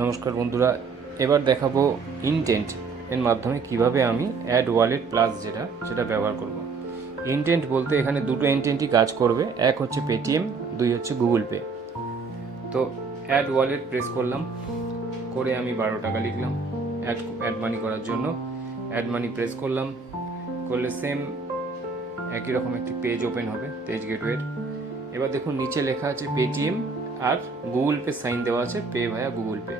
নমস্কার বন্ধুরা, এবার দেখাবো ইনটেন্ট এর মাধ্যমে কিভাবে আমি অ্যাড ওয়ালেট প্লাস সেটা ব্যবহার করব। ইনটেন্ট বলতে এখানে দুটো ইনটেন্টই কাজ করবে, এক হচ্ছে পেটিএম, দুই হচ্ছে গুগল পে। তো অ্যাড ওয়ালেট প্রেস করলাম, করে আমি 12 টাকা লিখলাম অ্যাড মানি করার জন্য। অ্যাড মানি প্রেস করলাম, করলে সেম একই রকম একটি পেজ ওপেন হবে, পেজ গেটওয়ের। এবার দেখুন নিচে লেখা আছে পেটিএম আর গুগল পে সাইন দেওয়া আছে, পে ভায়া গুগল পে।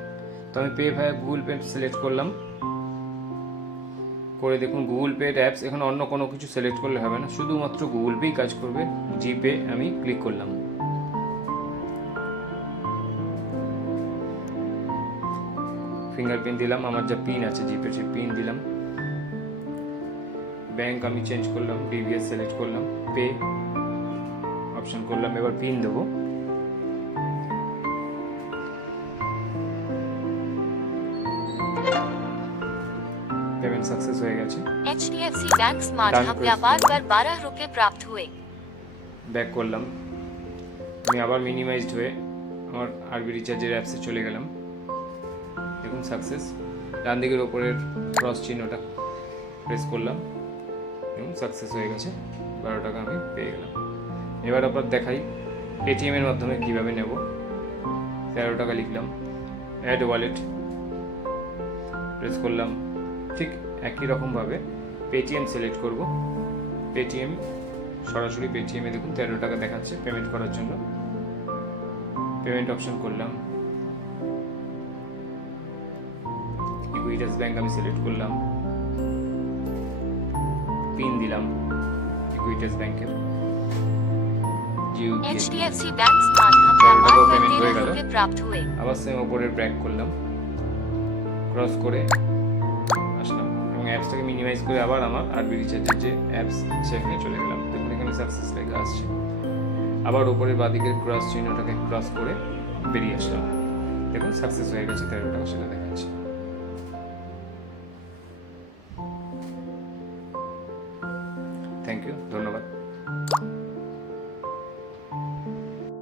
তো আমি পে ভায়া গুগল পে সিলেক্ট করলাম, করে দেখুন গুগল পে অ্যাপস, এখানে অন্য কোনো কিছু সিলেক্ট করলে হবে না, শুধুমাত্র গুগল পেই কাজ করবে। জিপে আমি ক্লিক করলাম, ফিঙ্গারপ্রিন্ট দিলাম, আমার যা পিন আছে জিপে সেই পিন দিলাম। ব্যাংক আমি চেঞ্জ করলাম, ডিবিএস সিলেক্ট করলাম, পে অপশন করলাম, এবার পিন দেবো। पेमेंट सक्सेस हो गया। HDFC बैंक स्मार्ट हब व्यापार पर 12 रुपये प्राप्त हुए। ব্যাক করলাম, আমি আবার মিনিমাইজড হয়ে আমার আরবি রিচার্জের অ্যাপসে চলে গেলাম। দেখুন সাকসেস, ডান দিকের ওপরের ক্রস চিহ্নটা প্রেস করলাম এবং সাকসেস হয়ে গেছে, 12 টাকা আমি পেয়ে গেলাম। এবার আবার দেখাই পেটিএমের মাধ্যমে কীভাবে নেব। 13 টাকা লিখলাম, অ্যাড ওয়ালেট প্রেস করলাম, ঠিক একই রকমভাবে পেটিএম সিলেক্ট করব। পেটিএম, সরাসরি পেটিএমে দেখুন 13 টাকা দেখাচ্ছে পেমেন্ট করার জন্য। পেমেন্ট অপশন করলাম, ইকুইটাস ব্যাংক আমি সিলেক্ট করলাম, পিন দিলাম ইকুইটাস ব্যাংকের। HDFC बैंक स्मार्ट हब व्यापार पर 13 रुपये प्राप्त हुए। আবার সেম ওপরের ব্যাক করলাম, ক্রস করে আসলাম এবং অ্যাপসটাকে মিনিমাইজ করে আবার আমার আরবি রিচার্জের যে অ্যাপস সেখানে চলে গেলাম। দেখুন এখানে সাকসেস লেখা আসছে। আবার উপরের বাদিকের ক্রস চিহ্নটাকে ক্রস করে বেরিয়ে আসলাম। দেখুন সাকসেস হয়ে গেছে, 13 টাকা সেটা দেখাচ্ছে। থ্যাংক ইউ, ধন্যবাদ।